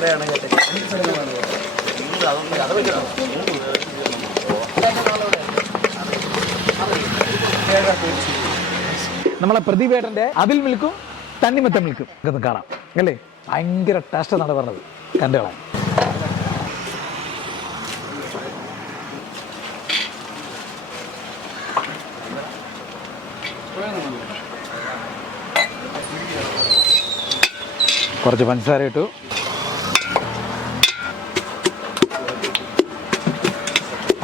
എവിടെയാണ് നമ്മളെ പ്രതിഭേട്ടന്റെ അതിൽ മിൽക്കും തണ്ണിമത്ത ഇതൊന്ന് കാണാം. അല്ലേ? ഭയങ്കര ടേസ്റ്റ് എന്നാണ് പറഞ്ഞത്. കണ്ടുകളാൻ കുറച്ച് പഞ്ചസാര ഇട്ടു.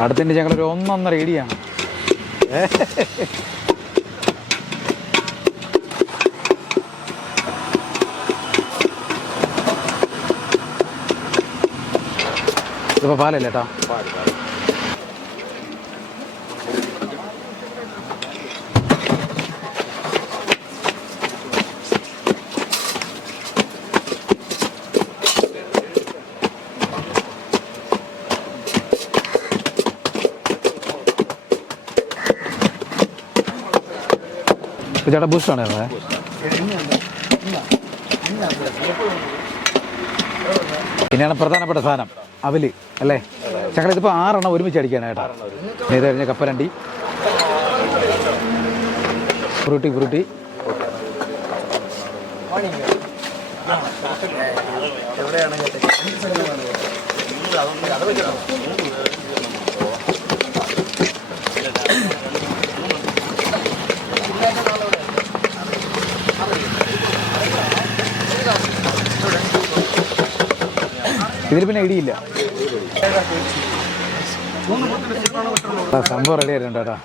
അടുത്തിന്റെ ഞങ്ങളൊരു ഒന്നൊന്നര ഇടിയാണ് ഇതിപ്പോൾ പാലല്ലേ ചേട്ടാ ബൂസ്റ്റാണ് അതെ? പിന്നെയാണ് പ്രധാനപ്പെട്ട സാധനം അവൽ അല്ലേ? ഞങ്ങൾ ഇതിപ്പോൾ ആറെണ്ണം ഒരുമിച്ച് അടിക്കാണ് കേട്ടോ ഇത് കഴിഞ്ഞ കപ്പലണ്ടി. Frooti Frooti. എവിടെയാണ് ഇതിൽ പിന്നെ ഇടിയില്ല. സംഭവം റെഡി ആയിട്ടുണ്ട് കേട്ടോ.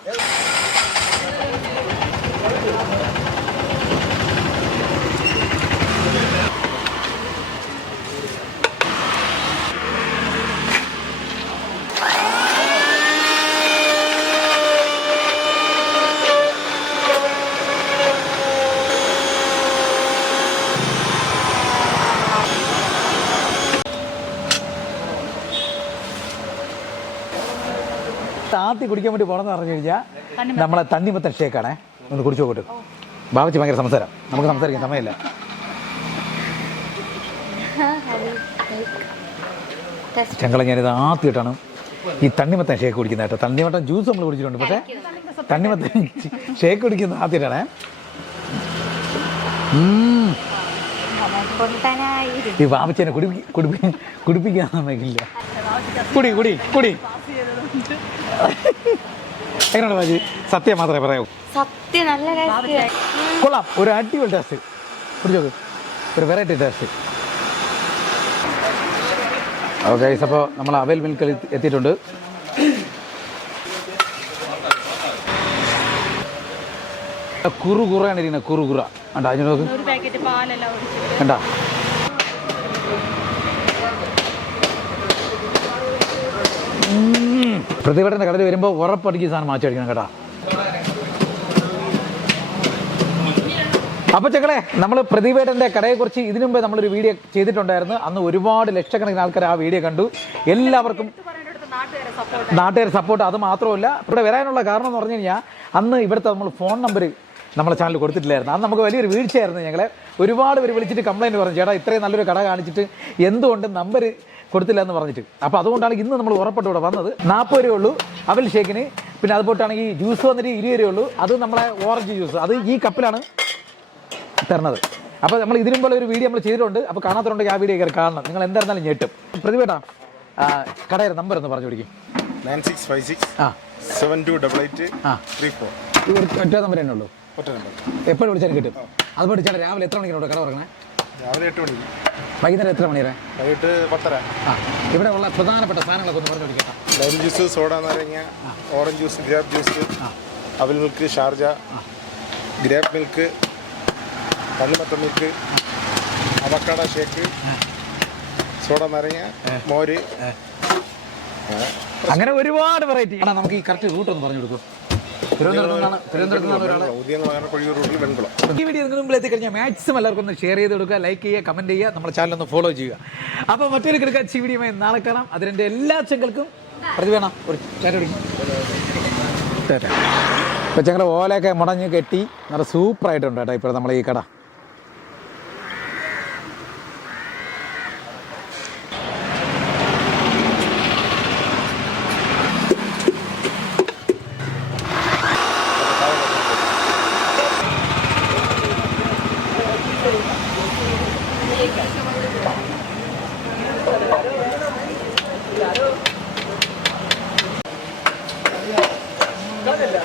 ആത്തി കുടിക്കാൻ വേണ്ടി പോകണമെന്ന് പറഞ്ഞു കഴിഞ്ഞാൽ നമ്മളെ തണ്ണിമത്തൻ ഷേക്കാണേ. ഒന്ന് കുടിച്ചു നോക്കട്ടെ ബാബച്ചി ഭയങ്കര സംസാരം. നമുക്ക് സംസാരിക്കാൻ സമയമില്ല. ചെങ്കള ഞാനിത് ആദ്യമായിട്ടാണ് ഈ തണ്ണിമത്തൻ ഷേക്ക് കുടിക്കുന്നത് കേട്ടോ. തണ്ണിമത്തൻ ജ്യൂസ് നമ്മൾ കുടിച്ചിട്ടുണ്ട്. പക്ഷേ തണ്ണിമത്തൻ ഷേക്ക് കുടിക്കുന്നത് ആദ്യമായിട്ടാണേ. ഉം. ഈ ബാബച്ചേനെ കുടിപ്പി കുടിപ്പി കുടിപ്പിക്കാൻ സമ്മതിക്കില്ല കുടി കുടി കുടി. എങ്ങനെയാണ് ബാജി സത്യം മാത്രമേ പറയൂ. സത്യം നല്ല കൊള്ളാം. ഒരു അടിപൊളി ടേസ്റ്റ് ഒരു വെറൈറ്റി ടേസ്റ്റ് ഓക്കെ അപ്പോൾ നമ്മൾ അവൽ മിൽക്കിൽ എത്തിയിട്ടുണ്ട്. കുറു കുറയാണ് ഇരിക്കുന്നത്. കുറു കുറ കണ്ടാ നോക്ക്. കണ്ടാ? പ്രതിഭടന്റെ കടയിൽ വരുമ്പോൾ ഉറപ്പടിക്ക് സാധനം മാറ്റി അടിക്കണം കേട്ടാ. അപ്പൊ ചെക്കളെ നമ്മൾ പ്രതിഭേടന്റെ കടയെക്കുറിച്ച് ഇതിനു മുമ്പേ നമ്മളൊരു വീഡിയോ ചെയ്തിട്ടുണ്ടായിരുന്നു. അന്ന് ഒരുപാട് ലക്ഷക്കണക്കിന് ആൾക്കാർ ആ വീഡിയോ കണ്ടു. എല്ലാവർക്കും നാട്ടുകാർ സപ്പോർട്ട് അത് മാത്രമല്ല ഇവിടെ വരാനുള്ള കാരണം എന്ന് പറഞ്ഞു കഴിഞ്ഞാൽ അന്ന് ഇവിടുത്തെ നമ്മൾ ഫോൺ നമ്പർ നമ്മളെ ചാനൽ കൊടുത്തിട്ടില്ലായിരുന്നു. അന്ന് നമുക്ക് വലിയൊരു വീഴ്ചയായിരുന്നു ഞങ്ങളെ. ഒരുപാട് പേര് വിളിച്ചിട്ട് കംപ്ലൈന്റ് പറഞ്ഞു. ചേട്ടാ ഇത്രയും നല്ലൊരു കട കാണിച്ചിട്ട് എന്തുകൊണ്ട് നമ്പർ കൊടുത്തില്ല എന്ന് പറഞ്ഞിട്ട്. അപ്പോൾ അതുകൊണ്ടാണ് ഇന്ന് നമ്മൾ ഉറപ്പിട്ട് ഇവിടെ വന്നത്. നാൽപ്പത് രൂപ ഉള്ളൂ അവൽ ഷേക്കിന്. പിന്നെ അതുപോട്ടാണെങ്കിൽ ജ്യൂസ് വന്നിട്ട് ഇരുപത് രൂപ ഉള്ളൂ. അത് നമ്മളെ ഓറഞ്ച് ജ്യൂസ്. അത് ഈ കപ്പിലാണ് തരണത്. അപ്പോൾ നമ്മൾ ഇതിനും പോലെ ഒരു വീഡിയോ നമ്മൾ ചെയ്തിട്ടുണ്ട്. അപ്പോൾ കാണാത്തതുണ്ടെങ്കിൽ ആ വീഡിയോ കയറി കാണണം. നിങ്ങൾ എന്തായിരുന്നാലും ഞെട്ടും. പ്രതിഭേട്ടാ കടയുടെ നമ്പർ ഒന്ന് പറഞ്ഞു പിടിക്കും നയൻ സിക്സ് ഫൈവ് സിക്സ് ആ. സെവൻ ടു ഡബിൾ എയ്റ്റ് ആ. ത്രീ ഫോർ ഒറ്റ നമ്പർ തന്നെ ഉള്ളൂ. ഒറ്റ നമ്പർ എപ്പോഴും വിളിച്ചാലും കിട്ടും. അതുപോലെ ചേട്ടാ രാവിലെ എത്ര മണിക്കാണ് കട തുറക്കണേ? രാവിലെ എട്ട് മണിക്ക്. വൈകുന്നേരം എത്ര മണി വരെ വൈകിട്ട് പത്തര. ആ ഇവിടെ ഉള്ള പ്രധാനപ്പെട്ട സാധനങ്ങളൊക്കെ ഒന്ന് പറഞ്ഞു ലൈം ജ്യൂസ് സോഡ നാരങ്ങ ഓറഞ്ച് ജ്യൂസ് ഗ്രാപ്പ് ജ്യൂസ് അവൽ മിൽക്ക് ഷാർജ ഗ്രാപ്പ് മിൽക്ക് തണ്ണിമത്ത മിൽക്ക് അവക്കാട ഷേക്ക് സോഡ നാരങ്ങ മോര്. അങ്ങനെ ഒരുപാട് വെറൈറ്റി നമുക്ക് ഈ കറക്റ്റ് റൂട്ട് ഒന്ന് പറഞ്ഞു കൊടുക്കും. ഈ വീഡിയോ നിങ്ങൾ മുമ്പിൽ എത്തിക്കഴിഞ്ഞാൽ മാക്സിമം എല്ലാവർക്കും ഒന്ന് ഷെയർ ചെയ്ത് കൊടുക്കുക ലൈക്ക് ചെയ്യുക കമന്റ് ചെയ്യുക നമ്മുടെ ചാനൽ ഒന്ന് ഫോളോ ചെയ്യുക. അപ്പോൾ മറ്റൊരു കിടക്കാച്ചി വീഡിയോമായി നാളെ കാണാം. അതിന്റെ എല്ലാ ചെങ്കൾക്കും പ്രതിവേണ ഒരു ചേട്ടാ ചേട്ട ഇപ്പം ഞങ്ങൾ ഓലയൊക്കെ മുടഞ്ഞ് കെട്ടി. നല്ല സൂപ്പർ ആയിട്ടുണ്ട് കേട്ടോ ഇപ്പോൾ നമ്മൾ ഈ കട. Dale la.